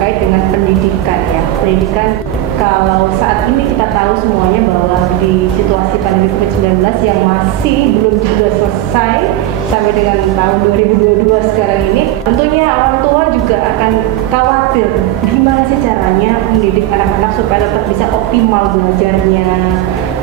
terkait dengan pendidikan ya. Pendidikan, kalau saat ini kita tahu semuanya bahwa di situasi pandemi COVID-19 yang masih belum juga selesai sampai dengan tahun 2022 sekarang ini, tentunya orang tua juga akan khawatir gimana sih caranya mendidik anak-anak supaya tetap bisa optimal belajarnya.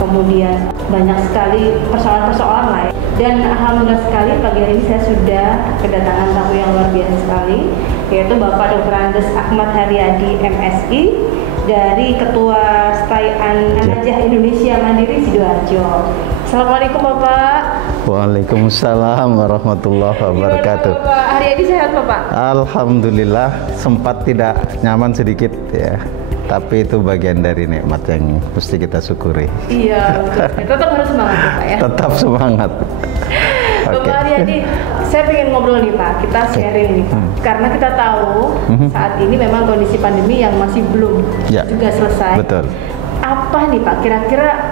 Kemudian banyak sekali persoalan-persoalan lain. Dan alhamdulillah sekali pagi hari ini saya sudah kedatangan tamu yang luar biasa sekali, yaitu Bapak Dr. Andes Ahmad Haryadi MSI dari Ketua Staian Najah Indonesia Mandiri Sidoarjo. Assalamualaikum Bapak. Waalaikumsalam warahmatullahi wabarakatuh. Gimana Bapak Haryadi, sehat Bapak? Alhamdulillah, sempat tidak nyaman sedikit ya. Tapi itu bagian dari nikmat yang mesti kita syukuri. Iya, betul. Tetap harus semangat Bapak ya. Tetap semangat. Bapak Haryadi, saya pengen ngobrol nih Pak, kita sharing nih Pak. Karena kita tahu saat ini memang kondisi pandemi yang masih belum juga selesai. Betul. Apa nih Pak kira-kira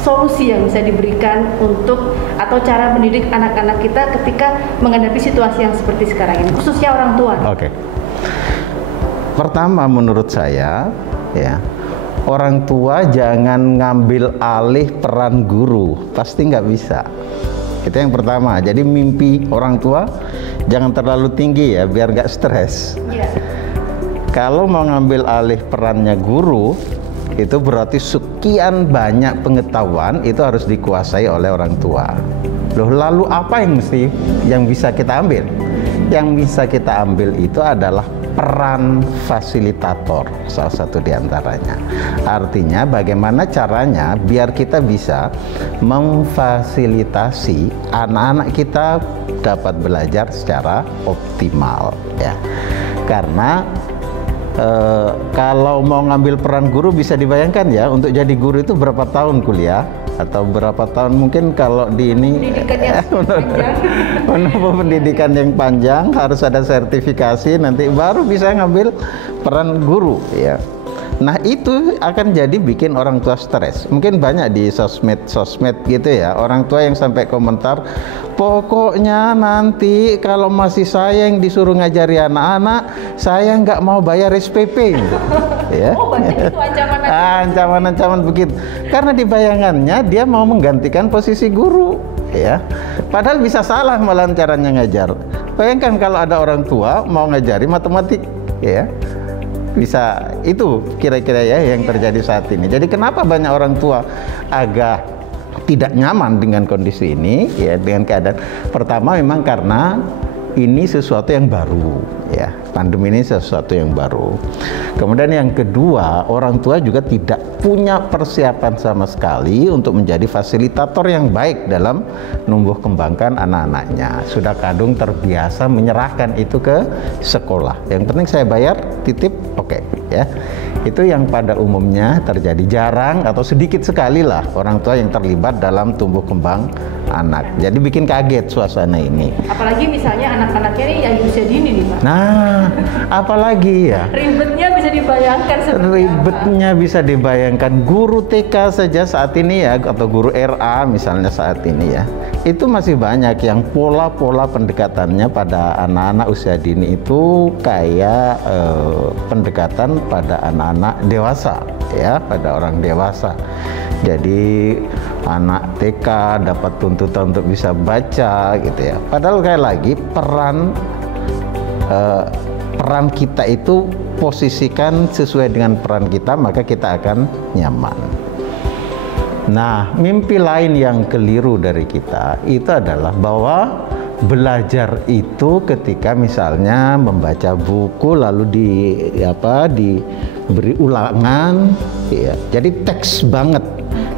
solusi yang bisa diberikan untuk atau cara mendidik anak-anak kita ketika menghadapi situasi yang seperti sekarang ini, khususnya orang tua? Oke. Pertama menurut saya ya, orang tua jangan ngambil alih peran guru, pasti nggak bisa. Itu yang pertama. Jadi mimpi orang tua jangan terlalu tinggi ya, biar nggak stres. Kalau mau ngambil alih perannya guru, itu berarti sekian banyak pengetahuan itu harus dikuasai oleh orang tua. Loh, lalu apa yang bisa kita ambil? Yang bisa kita ambil itu adalah peran fasilitator, salah satu diantaranya. Artinya bagaimana caranya biar kita bisa memfasilitasi anak-anak kita dapat belajar secara optimal ya. Karena kalau mau ngambil peran guru, bisa dibayangkan ya, untuk jadi guru itu berapa tahun kuliah atau berapa tahun mungkin kalau di ini pendidikan yang panjang, harus ada sertifikasi, nanti baru bisa ngambil peran guru ya. Nah itu akan jadi bikin orang tua stres. Mungkin banyak di sosmed gitu ya, orang tua yang sampai komentar, pokoknya nanti kalau masih saya yang disuruh ngajari anak-anak, saya nggak mau bayar SPP gitu. Ya. Oh, banyak itu ancaman-ancaman begitu. Karena di bayangannya dia mau menggantikan posisi guru ya. Padahal bisa salah malah caranya ngajar. Bayangkan kalau ada orang tua mau ngajari matematik ya. Bisa itu kira-kira ya yang terjadi saat ini. Jadi kenapa banyak orang tua agak tidak nyaman dengan kondisi ini ya, dengan keadaan pertama memang karena ini sesuatu yang baru ya, pandemi ini sesuatu yang baru. Kemudian yang kedua, orang tua juga tidak punya persiapan sama sekali untuk menjadi fasilitator yang baik dalam numbuh kembangkan anak-anaknya. Sudah kadung terbiasa menyerahkan itu ke sekolah. Yang penting saya bayar, titip, oke ya. Itu yang pada umumnya terjadi, jarang atau sedikit sekali lah orang tua yang terlibat dalam tumbuh kembang anak. Jadi bikin kaget suasana ini. Apalagi misalnya anak-anaknya ini yang usia dini nih Pak. Nah, apalagi ya. Ribetnya bisa dibayangkan seperti Ribetnya apa? Bisa dibayangkan. Guru TK saja saat ini ya, atau guru RA misalnya saat ini ya, itu masih banyak yang pola-pola pendekatannya pada anak-anak usia dini itu kayak pendekatan pada anak-anak dewasa ya, pada orang dewasa. Jadi anak TK dapat tuntutan untuk bisa baca gitu ya. Padahal kayak lagi peran kita itu posisikan sesuai dengan peran kita, maka kita akan nyaman. Nah, mimpi lain yang keliru dari kita itu adalah bahwa belajar itu ketika misalnya membaca buku lalu diberi ulangan ya. Jadi teks banget,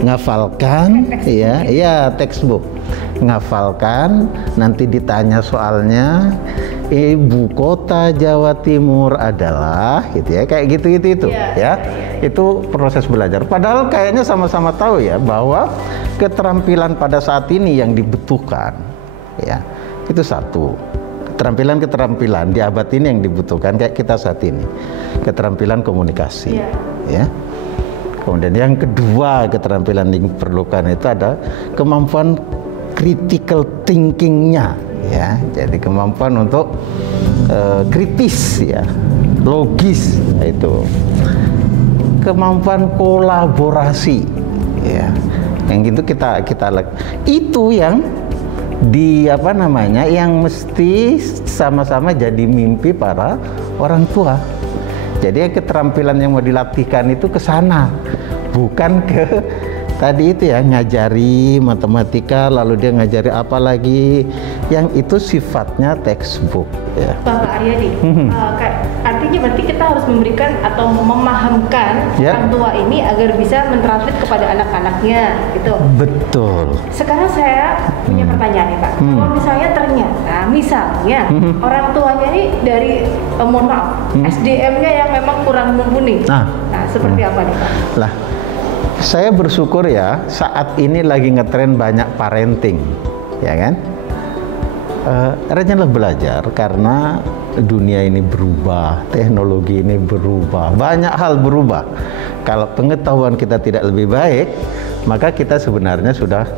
ngafalkan ya textbook, ngafalkan, nanti ditanya soalnya, ibu kota Jawa Timur adalah gitu ya, kayak gitu ya. Itu proses belajar. Padahal kayaknya sama-sama tahu ya bahwa keterampilan pada saat ini yang dibutuhkan ya, itu satu, keterampilan di abad ini yang dibutuhkan kayak kita saat ini, keterampilan komunikasi ya. Kemudian yang kedua, keterampilan yang diperlukan itu ada kemampuan critical thinkingnya ya. Jadi kemampuan untuk kritis ya, logis, itu kemampuan kolaborasi, ya, yang gitu kita itu yang yang mesti sama-sama jadi mimpi para orang tua. Jadi keterampilan yang mau dilatihkan itu ke sana, bukan ke tadi itu ya, ngajari matematika lalu dia ngajari apa lagi yang itu sifatnya textbook ya. Pak Aryadi, artinya berarti kita harus memberikan atau memahamkan orang tua ini agar bisa mentranslate kepada anak-anaknya gitu. Betul. Sekarang saya punya pertanyaan nih Pak. Kalau misalnya ternyata orang tuanya ini dari mohon maaf SDM-nya yang memang kurang mumpuni. Nah seperti apa nih Pak? Lah, saya bersyukur ya, saat ini lagi ngetren banyak parenting, ya kan? Rajinlah belajar karena dunia ini berubah, teknologi ini berubah, banyak hal berubah. Kalau pengetahuan kita tidak lebih baik, maka kita sebenarnya sudah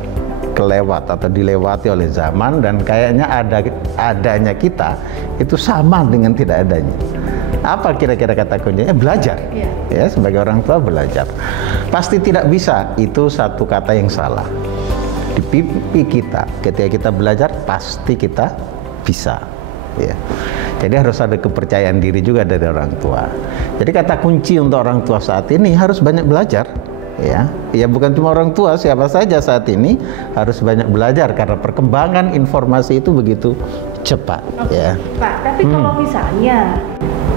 kelewat atau dilewati oleh zaman, dan kayaknya adanya kita itu sama dengan tidak adanya. Apa kira-kira kata kuncinya? Belajar. Ya, sebagai orang tua belajar. Pasti tidak bisa, itu satu kata yang salah. Di pipi kita, ketika kita belajar pasti kita bisa. Ya. Jadi harus ada kepercayaan diri juga dari orang tua. Jadi kata kunci untuk orang tua saat ini harus banyak belajar. Ya, bukan cuma orang tua, siapa saja saat ini harus banyak belajar karena perkembangan informasi itu begitu cepat. Ya. Pak, tapi kalau misalnya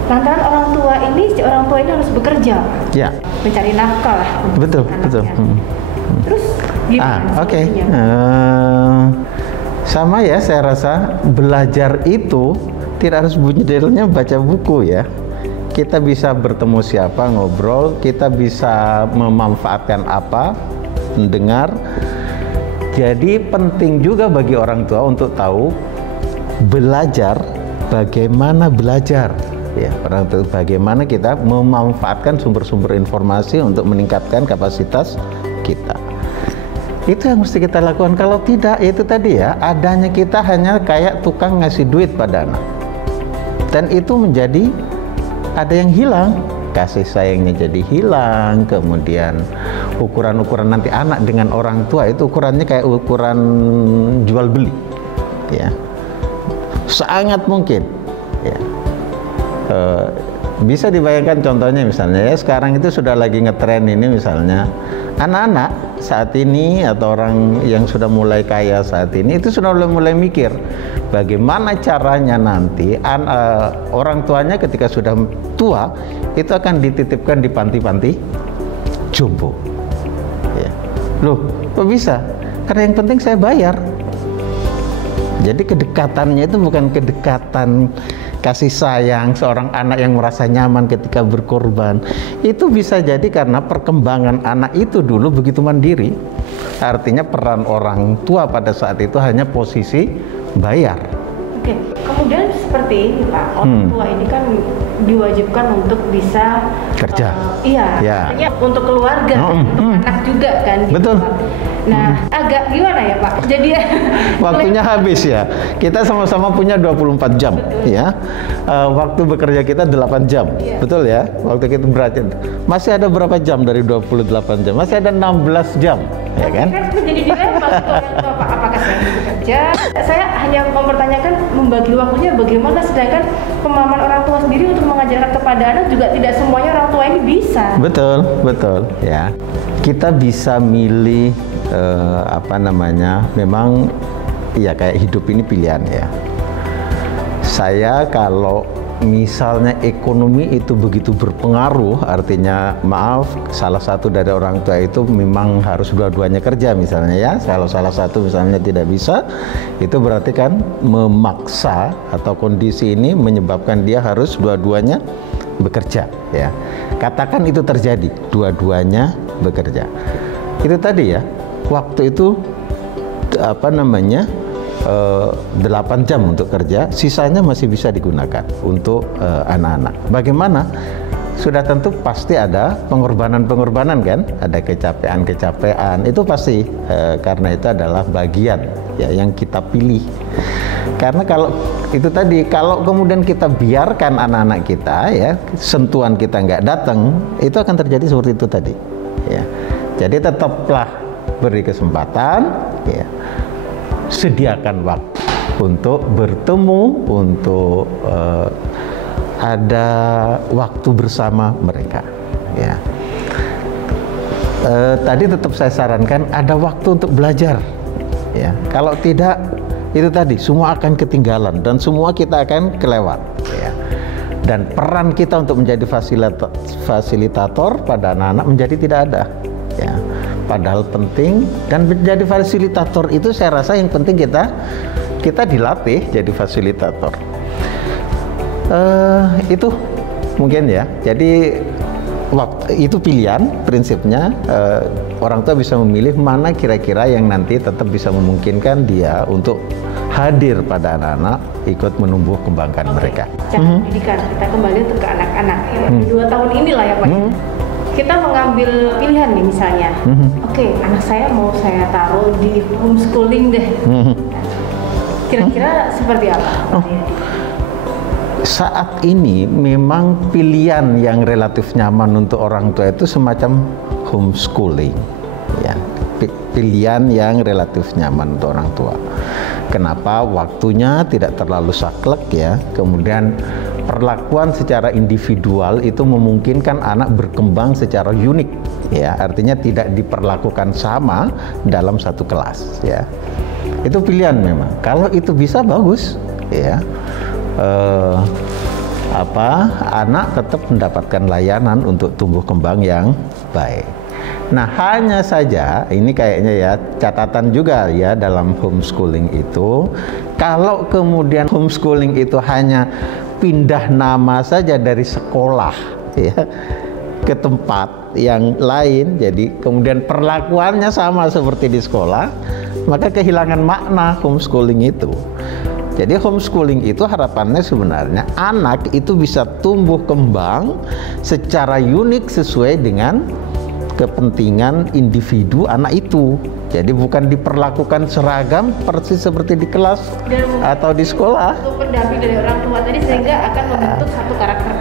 lantaran orang tua ini harus bekerja, mencari nafkah lah. Betul. Terus gimana? Oke. Sama ya, saya rasa belajar itu tidak harus bunyi-bunyinya baca buku ya. Kita bisa bertemu siapa, ngobrol, kita bisa memanfaatkan apa, mendengar. Jadi penting juga bagi orang tua untuk tahu belajar, bagaimana belajar. Ya, orang tua bagaimana kita memanfaatkan sumber-sumber informasi untuk meningkatkan kapasitas kita. Itu yang mesti kita lakukan. Kalau tidak, itu tadi ya, adanya kita hanya kayak tukang ngasih duit pada anak. Dan itu menjadi ada yang hilang, kasih sayangnya jadi hilang. Kemudian ukuran-ukuran nanti anak dengan orang tua itu ukurannya kayak ukuran jual beli, ya, sangat mungkin, ya. Bisa dibayangkan contohnya misalnya ya, sekarang itu sudah lagi ngetren ini misalnya anak-anak saat ini atau orang yang sudah mulai kaya saat ini itu sudah mulai mikir bagaimana caranya nanti orang tuanya ketika sudah tua itu akan dititipkan di panti-panti jompo. Ya. Loh, kok bisa? Karena yang penting saya bayar. Jadi kedekatannya itu bukan kedekatan kasih sayang seorang anak yang merasa nyaman ketika berkorban. Itu bisa jadi karena perkembangan anak itu dulu begitu mandiri. Artinya peran orang tua pada saat itu hanya posisi bayar. Oke, kemudian seperti ini Pak, orang tua ini kan diwajibkan untuk bisa kerja. Artinya untuk keluarga, untuk anak juga kan. Betul. Gitu, Pak. Nah, agak gimana ya Pak? Jadi waktunya habis ya. Kita sama-sama punya 24 jam. Betul. Ya. Waktu bekerja kita 8 jam. Betul ya? Waktu kita bekerja. Masih ada berapa jam dari 28 jam? Masih ada 16 jam. Ya kan? Menjadi dilema Pak, apakah saya bekerja? Saya hanya mempertanyakan membagi waktunya bagaimana, sedangkan pemahaman orang tua sendiri untuk mengajarkan kepada anak juga tidak semuanya orang tua ini bisa. Betul ya. Kita bisa milih memang ya kayak hidup ini pilihan ya. Saya kalau misalnya ekonomi itu begitu berpengaruh, artinya maaf, salah satu dari orang tua itu memang harus dua-duanya kerja misalnya ya. Kalau salah satu misalnya tidak bisa, itu berarti kan memaksa atau kondisi ini menyebabkan dia harus dua-duanya bekerja ya. Katakan itu terjadi, dua-duanya bekerja. Itu tadi ya, waktu itu 8 jam untuk kerja, sisanya masih bisa digunakan untuk anak-anak. Bagaimana? Sudah tentu pasti ada pengorbanan-pengorbanan kan, ada kecapean-kecapean, itu pasti karena itu adalah bagian ya yang kita pilih. Karena kalau itu tadi, kalau kemudian kita biarkan anak-anak kita ya, sentuhan kita nggak datang, itu akan terjadi seperti itu tadi. Ya. Jadi tetaplah beri kesempatan, ya. Sediakan waktu untuk bertemu, untuk ada waktu bersama mereka. Ya. Tadi tetap saya sarankan ada waktu untuk belajar. Ya. Kalau tidak, itu tadi semua akan ketinggalan dan semua kita akan kelewat. Ya. Dan peran kita untuk menjadi fasilitator pada anak-anak menjadi tidak ada. Ya. Padahal penting, dan menjadi fasilitator itu saya rasa yang penting kita dilatih jadi fasilitator. Itu mungkin ya. Jadi itu pilihan prinsipnya, orang tua bisa memilih mana kira-kira yang nanti tetap bisa memungkinkan dia untuk hadir pada anak-anak, ikut menumbuh kembangkan mereka. Cara pendidikan kita kembali untuk ke anak-anak 2 tahun inilah ya Pak. Kita mengambil pilihan nih misalnya, oke, anak saya mau saya taruh di homeschooling deh. Kira-kira seperti apa? Saat ini memang pilihan yang relatif nyaman untuk orang tua itu semacam homeschooling, ya. Pilihan yang relatif nyaman untuk orang tua. Kenapa? Waktunya tidak terlalu saklek ya. Kemudian perlakuan secara individual itu memungkinkan anak berkembang secara unik, ya. Artinya tidak diperlakukan sama dalam satu kelas, ya. Itu pilihan memang. Kalau itu bisa bagus, ya. Anak tetap mendapatkan layanan untuk tumbuh kembang yang baik. Nah, hanya saja ini kayaknya ya catatan juga ya dalam homeschooling itu, kalau kemudian homeschooling itu hanya pindah nama saja dari sekolah ya ke tempat yang lain, jadi kemudian perlakuannya sama seperti di sekolah, maka kehilangan makna homeschooling itu. Jadi homeschooling itu harapannya sebenarnya anak itu bisa tumbuh kembang secara unik sesuai dengan kepentingan individu anak itu. Jadi bukan diperlakukan seragam persis seperti di kelas atau di sekolah. Untuk pendamping dari orang tua tadi sehingga akan membentuk satu karakter.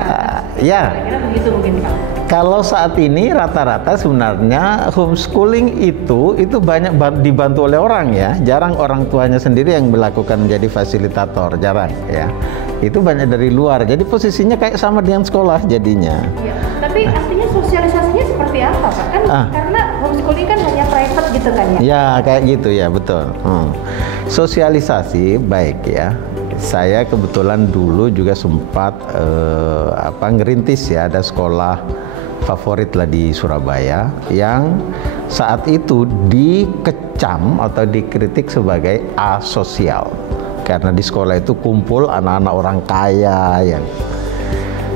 Ya. Kira-kira begitu mungkin Pak. Kalau saat ini rata-rata sebenarnya homeschooling itu banyak dibantu oleh orang ya. Jarang orang tuanya sendiri yang melakukan menjadi fasilitator, jarang ya. Itu banyak dari luar. Jadi posisinya kayak sama dengan sekolah jadinya. Ya, tapi artinya sosialisasinya seperti apa Pak? Kan karena homeschooling kan hanya private gitu kan ya? Ya kayak gitu ya, betul. Sosialisasi baik ya. Saya kebetulan dulu juga sempat ngerintis ya, ada sekolah favorit lah di Surabaya yang saat itu dikecam atau dikritik sebagai asosial karena di sekolah itu kumpul anak-anak orang kaya yang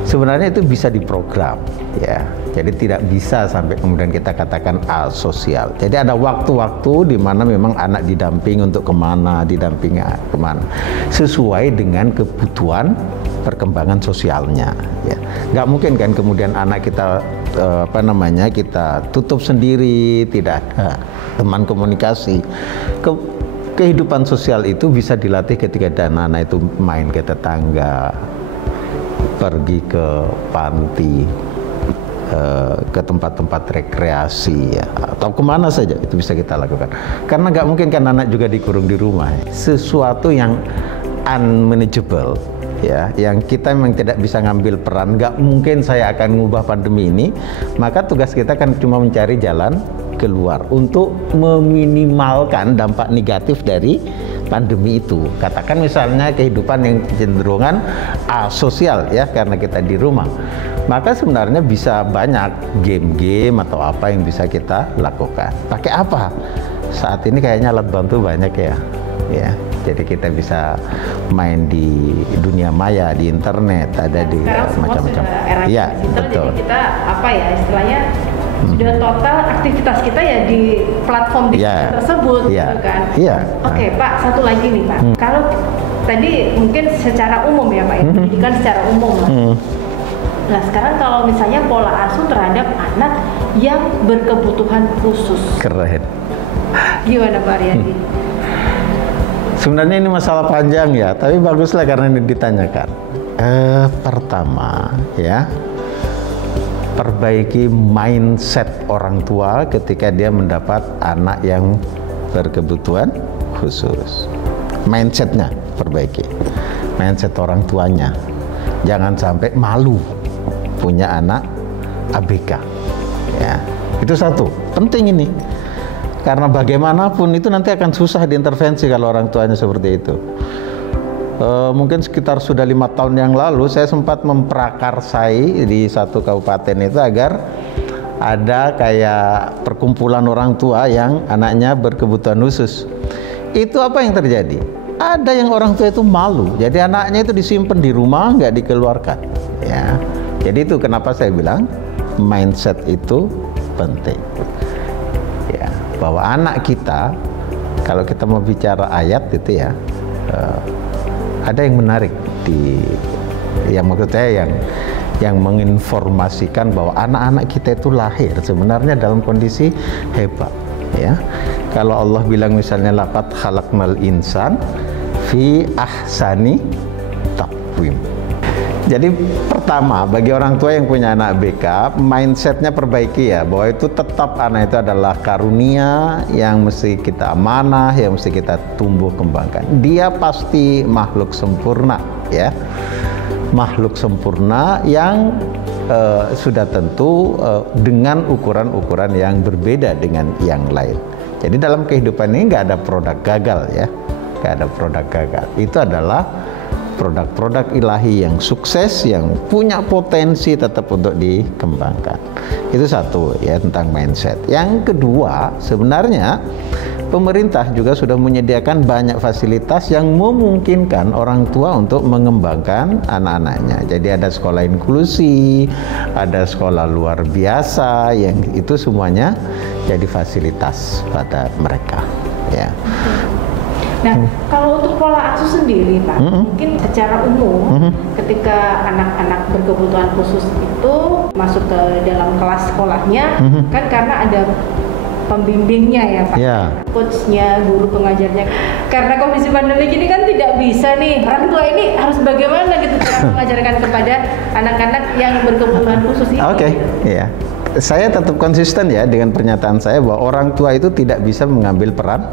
sebenarnya itu bisa diprogram ya, jadi tidak bisa sampai kemudian kita katakan asosial. Jadi ada waktu-waktu di mana memang anak didamping untuk kemana, didampingi kemana sesuai dengan kebutuhan perkembangan sosialnya ya. Nggak mungkin kan kemudian anak kita kita tutup sendiri, tidak ada teman komunikasi. Kehidupan sosial itu bisa dilatih ketika anak itu main ke tetangga, pergi ke panti, ke tempat-tempat rekreasi ya, atau kemana saja itu bisa kita lakukan. Karena nggak mungkin kan anak juga dikurung di rumah. Sesuatu yang unmanageable ya, yang kita memang tidak bisa ngambil peran, nggak mungkin saya akan mengubah pandemi ini, maka tugas kita kan cuma mencari jalan keluar untuk meminimalkan dampak negatif dari pandemi itu. Katakan misalnya kehidupan yang cenderungan asosial ya karena kita di rumah, maka sebenarnya bisa banyak game-game atau apa yang bisa kita lakukan. Pakai apa? Saat ini kayaknya alat bantu banyak ya. Jadi kita bisa main di dunia maya, di internet, ada di macam-macam. Iya, betul. Jadi kita istilahnya sudah total aktivitas kita ya di platform digital tersebut, gitu kan. Iya. Oke, Pak, satu lagi nih Pak. Kalau tadi mungkin secara umum ya Pak, pendidikan secara umum lah. Nah sekarang kalau misalnya pola asuh terhadap anak yang berkebutuhan khusus. Keren. Gimana Pak Riyadi? Sebenarnya ini masalah panjang ya, tapi baguslah karena ini ditanyakan. Pertama ya, perbaiki mindset orang tua ketika dia mendapat anak yang berkebutuhan khusus. Mindsetnya perbaiki, mindset orang tuanya. Jangan sampai malu punya anak ABK. Ya, itu satu, penting ini. Karena bagaimanapun itu nanti akan susah diintervensi kalau orang tuanya seperti itu. Mungkin sekitar sudah 5 tahun yang lalu saya sempat memprakarsai di satu kabupaten itu agar ada kayak perkumpulan orang tua yang anaknya berkebutuhan khusus. Itu apa yang terjadi? Ada yang orang tua itu malu, jadi anaknya itu disimpan di rumah, nggak dikeluarkan. Ya, jadi itu kenapa saya bilang mindset itu penting. Bahwa anak kita, kalau kita mau bicara ayat itu ya, ada yang menarik yang maksud saya yang menginformasikan bahwa anak-anak kita itu lahir sebenarnya dalam kondisi hebat ya. Kalau Allah bilang misalnya laqad khalaqnal insan fi ahsani taqwim. Jadi pertama, bagi orang tua yang punya anak BK, mindsetnya perbaiki ya, bahwa itu tetap anak itu adalah karunia yang mesti kita amanah, yang mesti kita tumbuh kembangkan. Dia pasti makhluk sempurna ya, makhluk sempurna yang sudah tentu dengan ukuran-ukuran yang berbeda dengan yang lain. Jadi dalam kehidupan ini nggak ada produk gagal ya, nggak ada produk gagal. Itu adalah produk-produk ilahi yang sukses, yang punya potensi tetap untuk dikembangkan. Itu satu ya, tentang mindset. Yang kedua, sebenarnya pemerintah juga sudah menyediakan banyak fasilitas yang memungkinkan orang tua untuk mengembangkan anak-anaknya. Jadi ada sekolah inklusi, ada sekolah luar biasa, yang itu semuanya jadi fasilitas pada mereka ya. Nah, kalau untuk pola asuh sendiri, Pak, mungkin secara umum, ketika anak-anak berkebutuhan khusus itu masuk ke dalam kelas sekolahnya, kan karena ada pembimbingnya ya, Pak, coachnya, guru pengajarnya. Karena kondisi pandemi ini kan tidak bisa nih, orang tua ini harus bagaimana gitu cara mengajarkan kepada anak-anak yang berkebutuhan khusus ini. Oke, iya. Saya tetap konsisten ya dengan pernyataan saya bahwa orang tua itu tidak bisa mengambil peran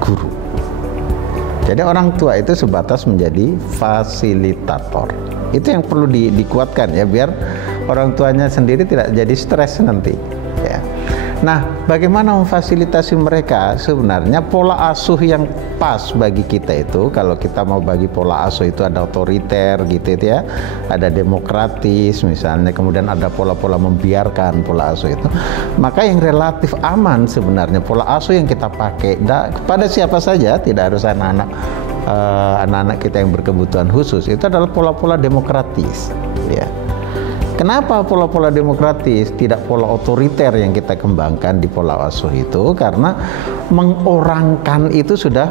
guru. Jadi orang tua itu sebatas menjadi fasilitator. Itu yang perlu dikuatkan ya, biar orang tuanya sendiri tidak jadi stres nanti ya. Nah, bagaimana memfasilitasi mereka? Sebenarnya pola asuh yang pas bagi kita itu, kalau kita mau bagi pola asuh itu ada otoriter gitu ya, ada demokratis misalnya, kemudian ada pola-pola membiarkan pola asuh itu. Maka yang relatif aman sebenarnya pola asuh yang kita pakai kepada siapa saja, tidak harus anak-anak kita yang berkebutuhan khusus, itu adalah pola-pola demokratis ya. Kenapa pola-pola demokratis, tidak pola otoriter yang kita kembangkan di pola asuh itu? Karena mengorangkan itu sudah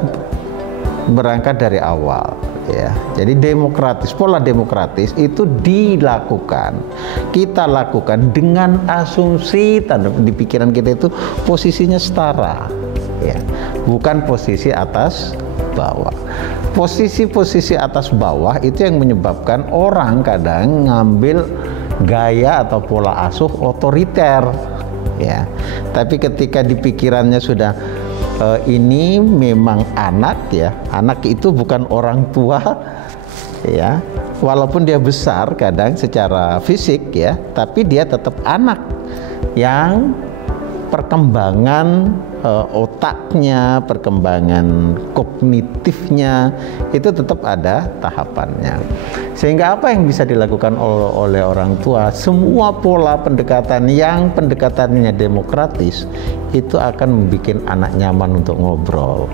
berangkat dari awal ya. Jadi demokratis, pola demokratis itu dilakukan, kita lakukan dengan asumsi di pikiran kita itu posisinya setara ya, bukan posisi atas bawah. Posisi-posisi atas bawah itu yang menyebabkan orang kadang ngambil gaya atau pola asuh otoriter ya. Tapi ketika di pikirannya sudah ini memang anak ya, anak itu bukan orang tua ya, walaupun dia besar kadang secara fisik ya, tapi dia tetap anak yang perkembangan otaknya, perkembangan kognitifnya itu tetap ada tahapannya. Sehingga apa yang bisa dilakukan oleh orang tua, semua pola pendekatan yang pendekatannya demokratis itu akan membuat anak nyaman untuk ngobrol,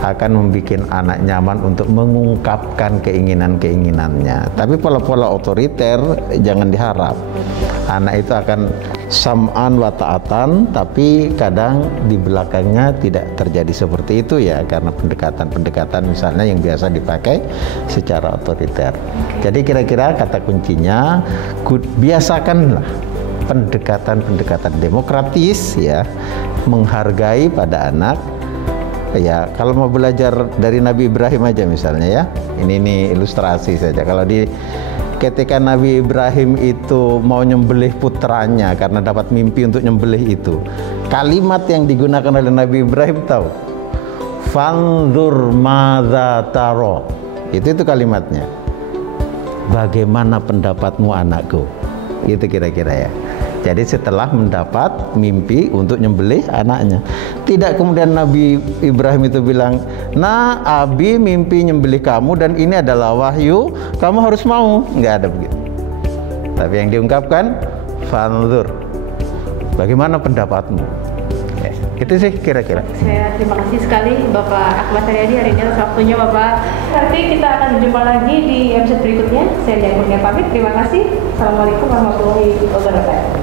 akan membuat anak nyaman untuk mengungkapkan keinginan-keinginannya. Tapi pola-pola otoriter jangan diharap. Anak itu akan sam'an wa ta'atan, tapi kadang di belakangnya tidak terjadi seperti itu ya, karena pendekatan-pendekatan misalnya yang biasa dipakai secara otoriter. Jadi kira-kira kata kuncinya, biasakanlah pendekatan-pendekatan demokratis ya, menghargai pada anak, Ya, kalau mau belajar dari Nabi Ibrahim aja misalnya ya. Ini ilustrasi saja. Kalau ketika Nabi Ibrahim itu mau nyembelih putranya karena dapat mimpi untuk nyembelih itu, kalimat yang digunakan oleh Nabi Ibrahim tahu? Fanzur madza taro. Itu kalimatnya. Bagaimana pendapatmu anakku? Itu kira-kira ya. Jadi setelah mendapat mimpi untuk nyembelih anaknya, tidak kemudian Nabi Ibrahim itu bilang, nah Abi mimpi nyembelih kamu dan ini adalah wahyu, kamu harus mau. Nggak ada begitu. Tapi yang diungkapkan, fanzur, bagaimana pendapatmu? Itu sih kira-kira. Saya terima kasih sekali Bapak Ahmad Haryadi hari ini atas waktunya Bapak. Nanti kita akan berjumpa lagi di episode berikutnya. Saya Dian Kurnia pamit. Terima kasih. Assalamualaikum warahmatullahi wabarakatuh.